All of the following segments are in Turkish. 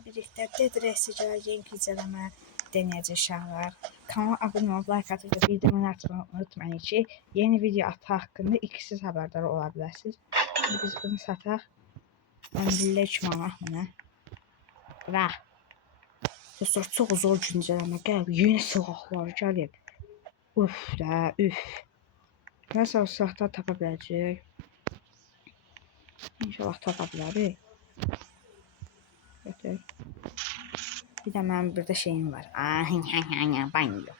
Birlikdə Dead Race gələcək incələmə denəyəcək uşaqlar. Kanala abunə olub, like atıb, bildirimi açmayı unutmayın ki, yeni video atı haqqında ilk xəbərdar ola bilərsiniz. Biz bunu sataq. 52 manat mənə. Və dostlar, çox zor güncələmə gəlib. Yeni silahlar gəlib. Uf da, üf. Nəsə o silahlar tapa biləcək. İnşallah tapa bilərik. Götür. Bir də mənim burada şeyim var. Banyo.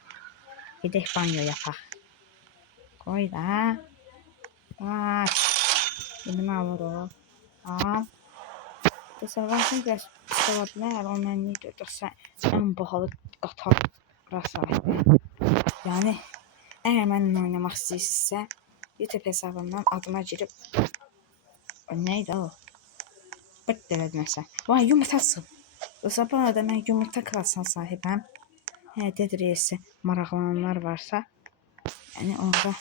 Gedək banyo yapaq. Qoy da. Bax. Bunu alır o. Al. Təsəvvürün biraz pis ola bilər. O mən nə görürsə, ən bahalı qatara sahibi. Yəni, əgər mənimlə oynamaq istəyirsinizsə, YouTube hesabımdan adıma girib neydi o? Bırt elədiməsə. Vay, yumurtasın. Dostlar, bu arada mən yumurta klasına sahibəm. Dead Race maraqlananlar varsa, yəni onda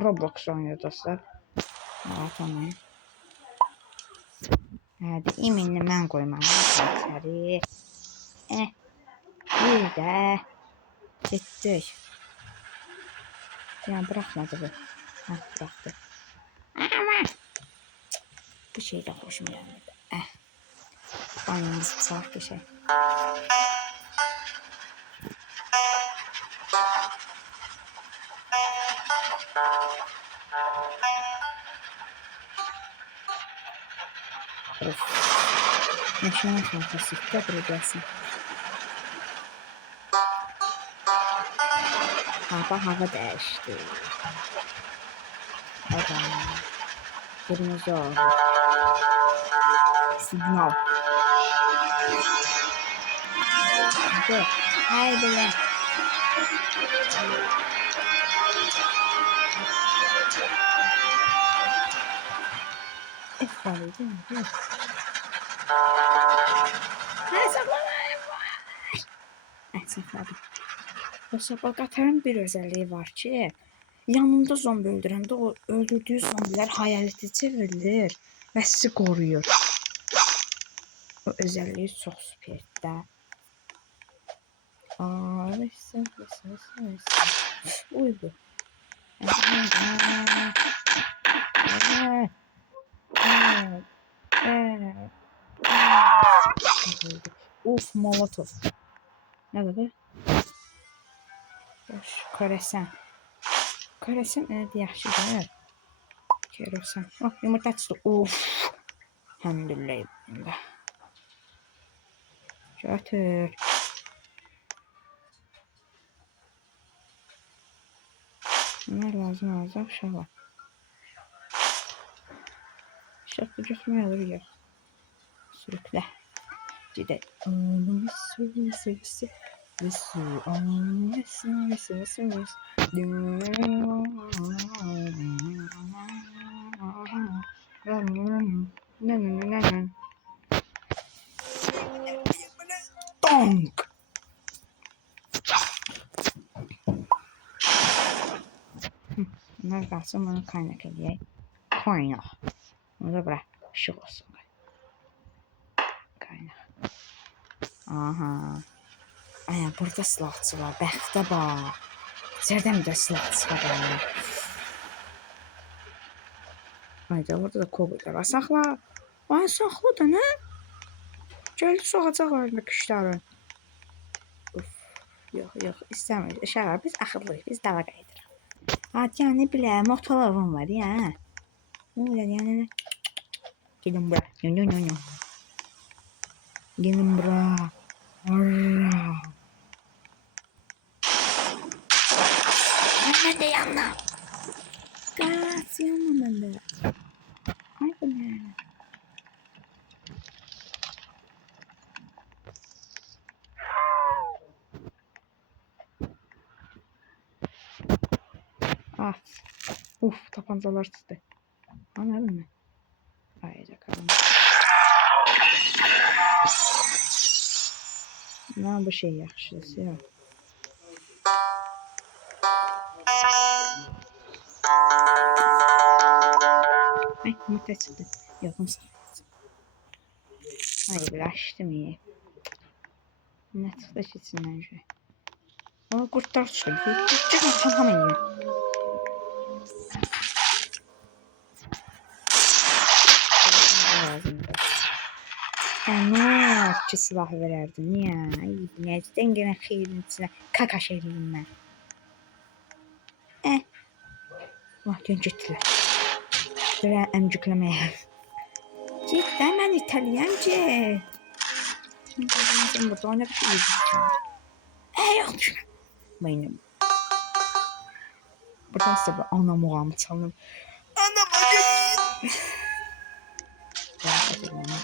Roblox oynuyor dostlar. Rahat olmayın. İminli mən qoymalıyım içəri. Bir də getdik. Yəni bıraxmadı bu. Bıraxdı. Ama bir şey də xoşum gəlmədi. Banyomuz salaq geçək. Of. Meşənin kafası qəbul edəsin. Hava dəyişdi. Kırmızı oldu. Signal. Hayır böyle. Efendim değil mi? Sakladım. Dostlar, qatarın bir özelliği var ki, yanında zombi öldürəndə o öldürdüyü zombilər hayaleti çevrilir və sizi qoruyur. O özelliği çox süperdə. Uydu. Uf, molotov. Nədir bu? Körəsən. Körəsən nədir yaxşıdır? Körəsən. Oh, yumurta çıxdı. Uf. Həmdülillah. Götür. Bunlar lazım olacaq uşaqlar. Şaqda götürmək olur ya. Sürüklə. Gedək. Donk. Bunlar qalsın, bunu kaynak edək. Kaynak. Bunu da bırak. Işıq olsun. Kaynak. Aha. Ay, burada silahçı var. Bəxtə bax. İçərdən bir də silahçı var. Hayda, orada da koboylar var. Saxla. Ay, saxla da nə? Gəlib soğacaqlar küşlərin. Yox, istəmirik. Uşaqlar, biz axıllıyıq. Biz dava qayıdırıq. Yəni bilə, motolavım var ya. Ne oluyor yani? Gelin bura. Gelin bura. Ben de yanına. Kaç yanına ben de. Ay bu ne? Ah. Uf, tapancalar çıktı. Anladın mı? Ayacak adam. Ne bu şey yaxşısı ya. Ay, yumurta çıktı. Yakın saklasın. Ay, uğraştım iyi. Ne çıktı ki içinden şey? Ama kurtlar çıkıyor. Çıkma tamam yiyor. Lazımdı. Ama ki silah vererdim. Niye? Niye? Dengene xeyrin içine kakaş eləyim mən. Mahkən getdilər. Belə əmcükləməyə. Cidden ben İtalyanca. Şimdi burada oynayabiliriz. Yok. Benim. Burada size bir ana muğamı çalın. Ana muğamı.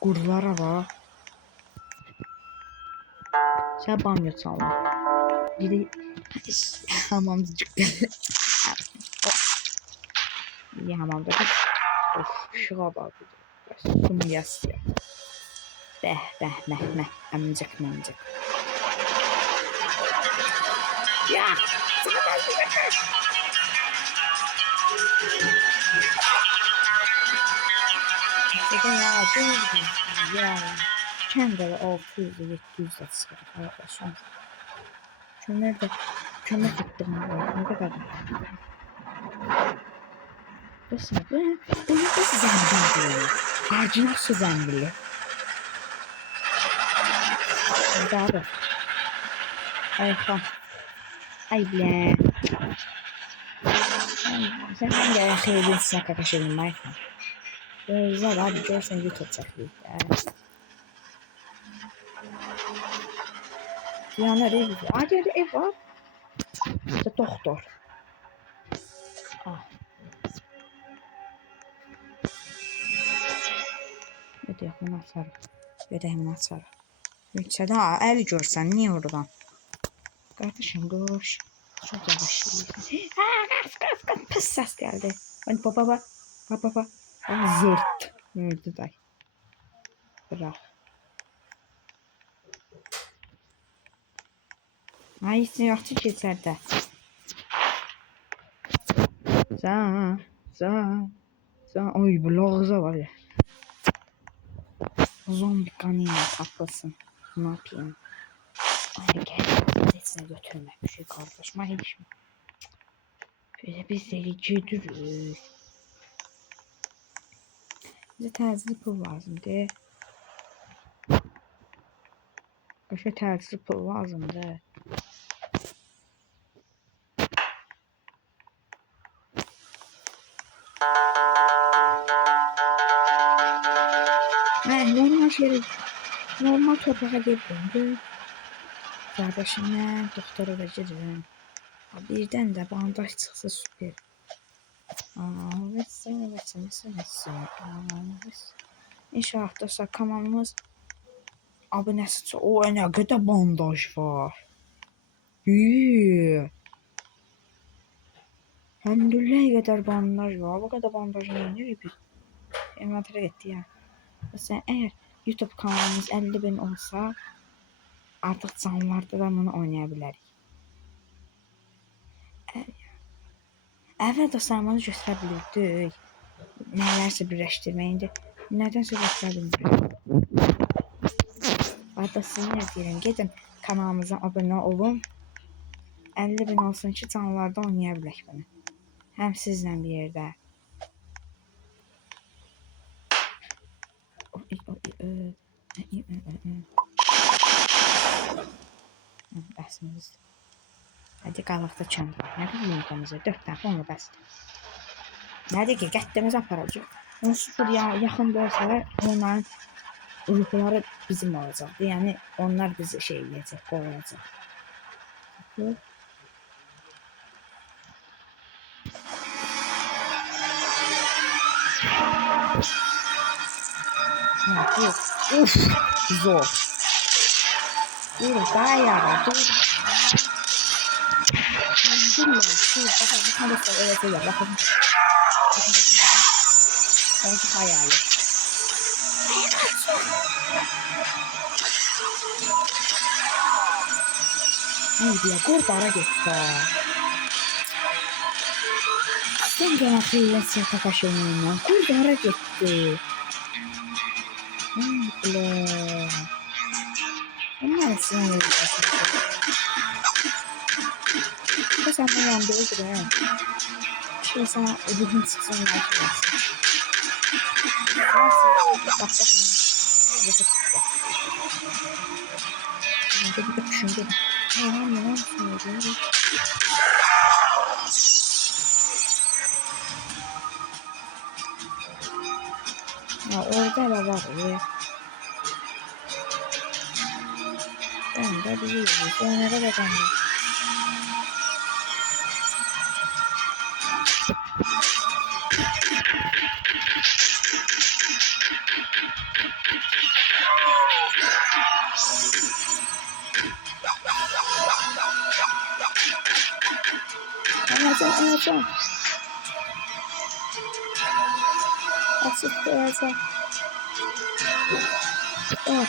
Kurulara bak. Sen banyo çalın. Biri hamamcık. İyi hamamda biz. Of şuna bak. Kum yasıyor. Meh. Amcık. Ya. Ya. Kendere 600'e 700'e çıkar arkadaşlar. Şunları da kömek ettim. Ne kadar. Mesela bu nasıl zambili? Harcı nasıl zambili? Daha da. Ay bile. Sen hangi ayakta yediğinsin kakasının Michael? Güzel abi görsen YouTube çekiyor. Yanlar ev gidiyor. Hadi ev var. İşte doktor. Ödəyəmin açarı. Yüksədə əl görsən, niyə oradan? Qardaşım, qoş. Çok yavaş yürüyorsun. Qas. Pis səs gəldi. Baba. Zırt. Öldü day. Bırak. Ay, isin yoxdur ki içərdə. Ay, bu lağıza var ya. Zombi kanıyla kaplasın. Ne yapayım? Ay gel. Sesine götürme. Bir şey kardeşime hiç mi? Böyle biz de gidiyoruz. Bize təzli pul lazımdır. Başa təzli pul lazımdır. Normal torpağa girdim. Kardeşimle doktora da gidiyorum. Birden de bandaj çıksa süper. İnşallah dostlar kanalımız abonesi çok. O ne kadar bandaj var. Hem de ne kadar bandaj var. Bu kadar bandaj ne bir? Envantere gitti ya. Mesela eğer YouTube kanalımız 50.000 olsa artık canlılarda da bunu oynayabiliriz. Əvvəl dostlarımızı göstərə bilirdik. Nələrsə birləşdirməyində. Nədənsə göstərə bilmirik. Hatta sizin deyirəm, gedin kanalımıza abunə olun. 50.000 olsun ki, canlılarda oynaya bilək bunu. Həm sizlə bir yerdə. Bəsimizdir. Hadi qalıqda çənd var. Nə qədər yumurtamız var? 4 dəfə onu bəsdir. Nədir ki, qəddimiz aparacaq. Onsuz da yaxın dörsələr onların ruhları bizim olacaqdır. Yəni onlar bizi şey eləyəcək, qoruyacaq. Uf, zor. Dur, dayağı, dur. Bakın öyle bakın. Oldu hayali. Neydi ya? Kurtara gitti. Sen gene kıyasın kakaşınıyla. Kurtara gitti. Komple. Bunlar sinirli. Bu sen beni yandırır ya. Şimdi sana ödülün çıksın başlasın. Bak bak. Ben de bir düşündüm. Ne söylüyor? Ya orada da var ya. Ben de biliyorum. Sonra da ben de. Anlatacağım. Açıklayacağım. Oh.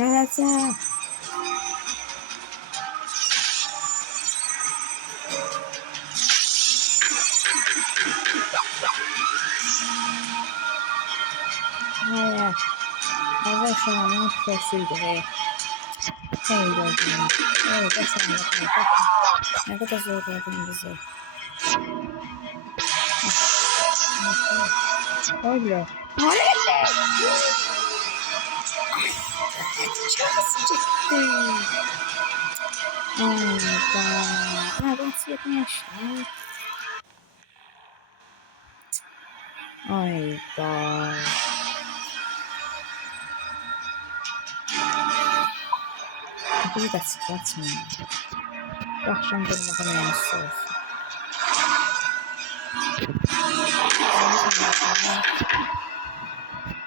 Anlatacağım. Hayır. Evet şu an sessizdi. Hayır gördüm. Evet sen yapma. Ne kadar zorladın bizi. Öyle. Hayır. Çok ciddi. Hayda. Nereden yapmışlar? Hayda. Bir de sıklatmıyor. Bu akşam durmadan yansız olsun.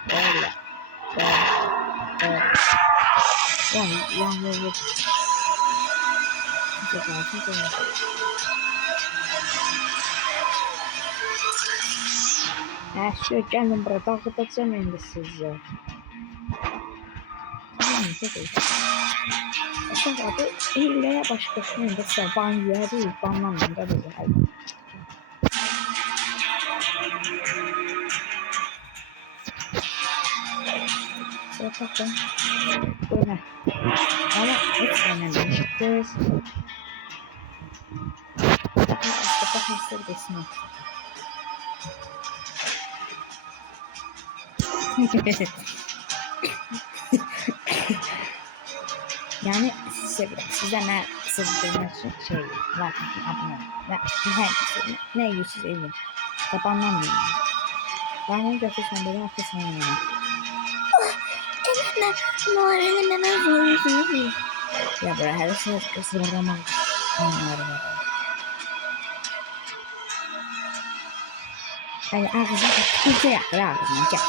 Böyle. Böyle. Yani. Güzel. Her şey gelin burada dağıtacağım indi size. Tamam mı? Aslında adı illeye başkasının da saban yeri banlanında bizi hayvan. Bakın. Bu ne? Ama hiç önemli. Bakın sevgisini. Yani size ne sevdirmek için şey var. Abone ne yüzsüz evin. Tabanlanmıyor. Ben onu götürsem böyle arkasına oynayayım. Elime vurdu. Ya böyle her şey kısırlamam. Anlarım. Yani ağzına kimse yapar ağzına gel.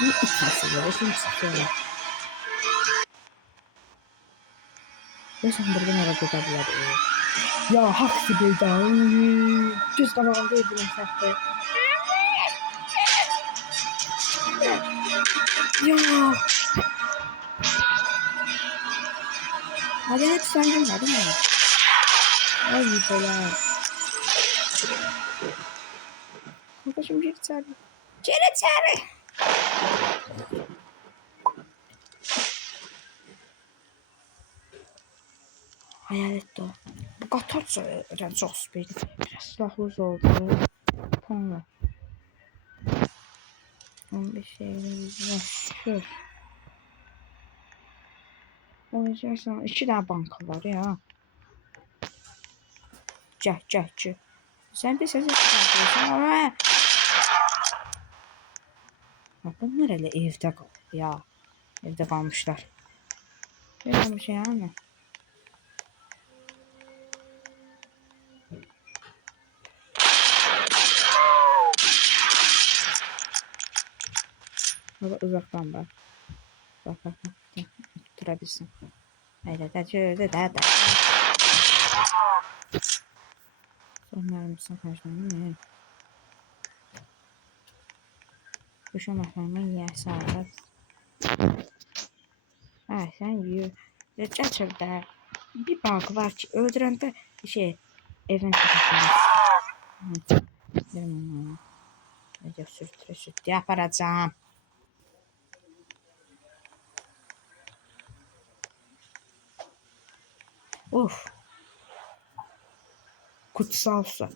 Ne itmesi böyle şimdi çıkıyor. Ve sen buradan ara tutabilir. Ya hak gibi da. Düz tamamında ödülüm sahte. Ya. Hadi hep sendin var değil mi? Ay böyle. Arkadaşım geri çağır. Geri çağır. Hayalet de o. Bu atar çox spirli. Silahlı oldu. Tonla. 15 evre. Olacaksan 2 tane banka var ya. Gəl. Sən də səs çıxartırsan. Bunlar elə evdə qalır ya. Evdə qalmışlar. Belə bir şey yani. Baba uzaktan bak. Bak. Tutturabilsin. Öyle de şöyle de. Sonlar mısın karşılamı? Kuşun bakmamı yerse alır. Ha sen yiyor. Gerçekten bir bank var ki öldürende evin tepesinde. Video sürtü yaparacağım. Of. Kutsal su.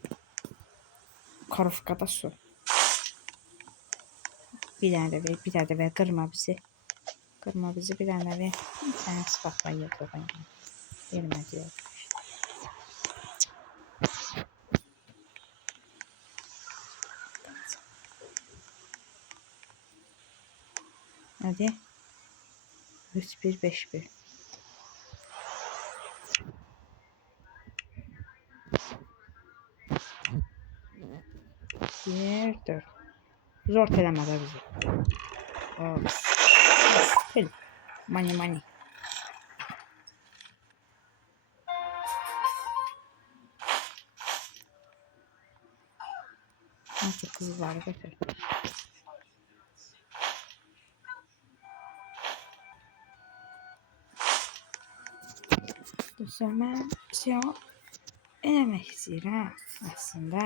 Karofkada su. Bir tane de ver. Kırma bizi. Bir tane ver. Sen sıfatla yapalım. Yerime diyor. Hadi. 3-1-5-1. Bir, dört. Zor telemada bizi. Tel. Money. Nasıl kızı var götür. Dostlar ben eləmək istəyirəm aslında.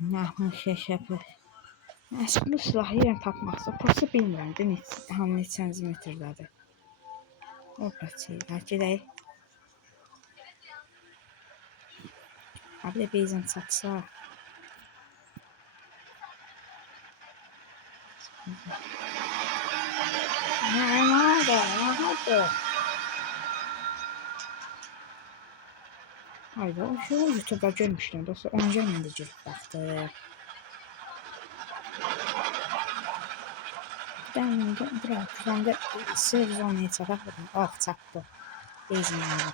Nahın şəşəpə. Bu silahı yer tapmaqsa pası bilmirəm də neçənci metrdədir. O parçayı gedək. Abi de beyzən çatsa. Ne oldu? Hayda o şey YouTube'da görmüştüm dostlar. Onu görmədi girib baxdı. Ben de sezonu çapaq buldum. Ah çapdı. Beyzindən.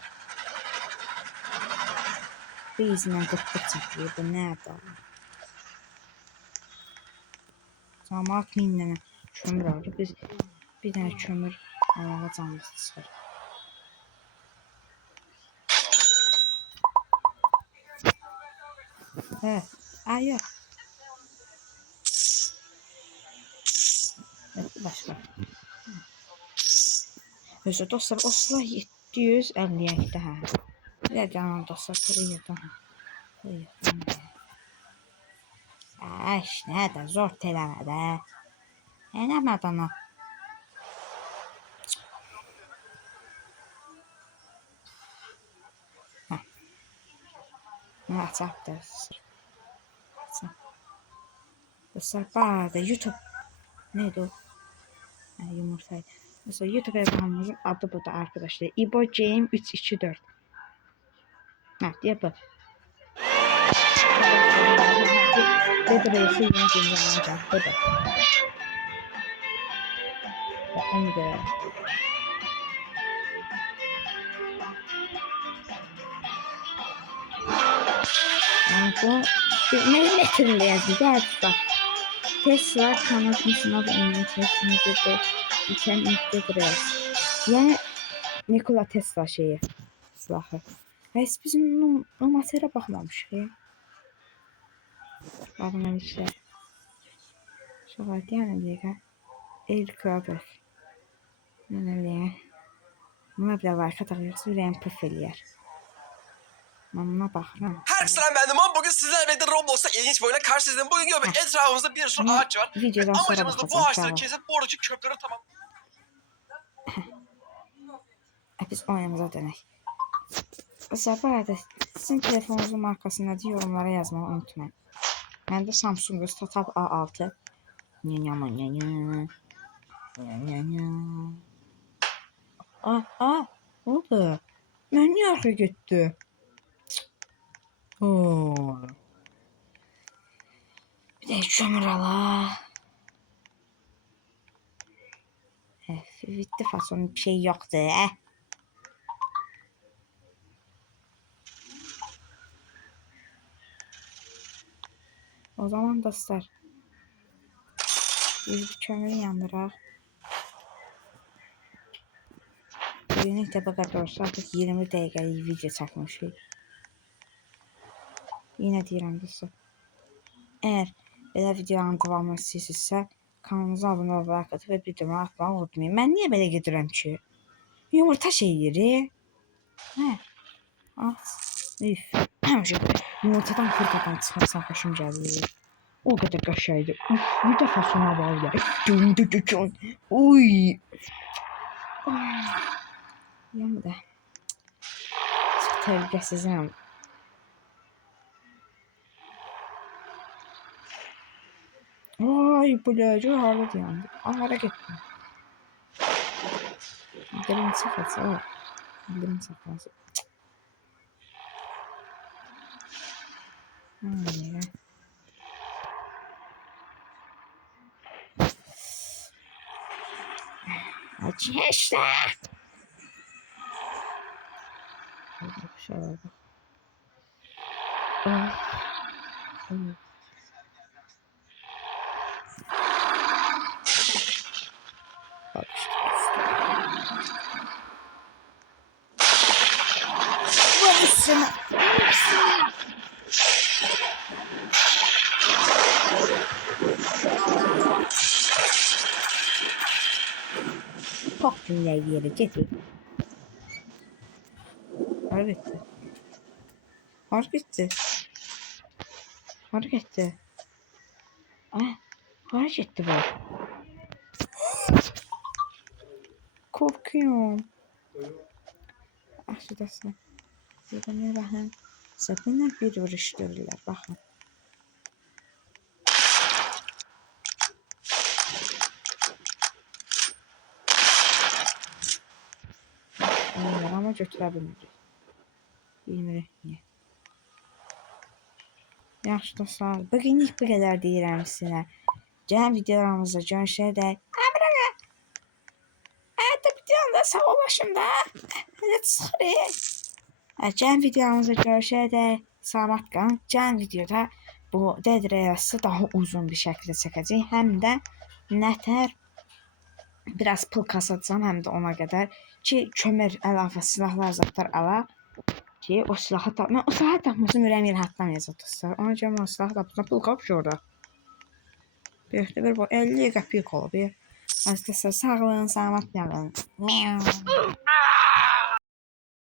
Beyzindən qıtqır çapıyor. Bu nerede? Camaat minlə kömür aldı. Biz bir tane kömür alağa canımız çıxır. Evet. Yok. Evet, başka. Özür dostlar o silah 750 daha. Ya canım dostlar kırıyordum. Nerede zor telemede. Eləmədən o. Ne açaptır. Dostlar bana da YouTube neydi o? Yumurtaydı. Mesela YouTube kanalımızın adı burada arkadaşlar. İbo Game 324. Ha diye bak. Bedresi yine güzel burada. Onu da. Yani bu ne metrinde yazdı gerçekten. Tesla kanatmasına da onun kesinlikle geçen Instagram. Yani Nikola Tesla şeyi silahı. Biz bizim numaraya bakmamışıq ya. Bakın işte. Şu var yani diye. Aircraft. Ne diye. Buna bir var katılıyoruz. Ürəyim püf eləyər. Buna bakıram. Herkese selam ben Duman. Bugün sizlerle birlikte Roblox'ta ilginç bir oyuna karşınızdayım. Bugün gibi etrafımızda bir sürü ağaç var. Videodan sonra amacımız da bu ağaçları kesip bu oradaki çöpleri tamam. Biz oyunumuza dönək. Mesela bu arada sizin telefonunuzun markası nədir? Yorumlara yazmağı unutmayın. Məndə Samsung Tab A6. Aha, ne oldu? Mən niyə arxa getdi? Bir də kömür ala. Bitti fason bir şey yoktu. O zaman dostlar biz bir kömür yandıraq. Birini de bu kadar olsa artık 20 dəqiqəlik video çəkmişik. Yine deyirəm dostlar. Eğer belə videoların devamını istəyirsinizsə kanalımıza abunə olmayı, like atıb və videomu atmağı unutmayın. Mən niyə belə gedirəm ki? Yumurta şey yeri. Hə. Üf. Yumurtadan fırqadan çıxarsan xoşum gəlir. O qədər qəşəngdir. Bir dəfə sona bağlı. Oy. Yemə də. Çox təhlükəsizəm. Ay bulaca harada yandı. Hara getdim. Dilim sıxılsa. Dilim sıxılsa. Açışla. Bir şey var bak. Bak işte. Çok dinler yeri getir. Hareketti. Hareketti. Hareketti. Hareketti bu. Korkuyorum. Şurası. Burada ne bakın. Sapınlar bir vuruş görürler. Bakın. Ama götürə bilmirik. Bilmirik niyə. Yaxşı dostlar, bugünlük bu qədər deyirəm sizə. Gələn videolarımızda görüşərək. Abraqa. Hətta videonun da sağ başında. Hələ çıxırıq. Gələn videolarımızda görüşərək. Salamat qalın. Gələn videoda bu Dead Race-ı daha uzun bir şəkildə çəkəcək. Həm də nətər biraz pul kasacağım, həm də ona qədər ki kömür əlavə silahlar zatlar ala ki o silahı tapma. O silahı tapmasın ürəyim yer hatlamayacaq dostlar. Ona görə mən o silahı tapmasın pul kapış orada. Bir bu 50 qəpik olub. Dostlar sağ olun, salamat qalın.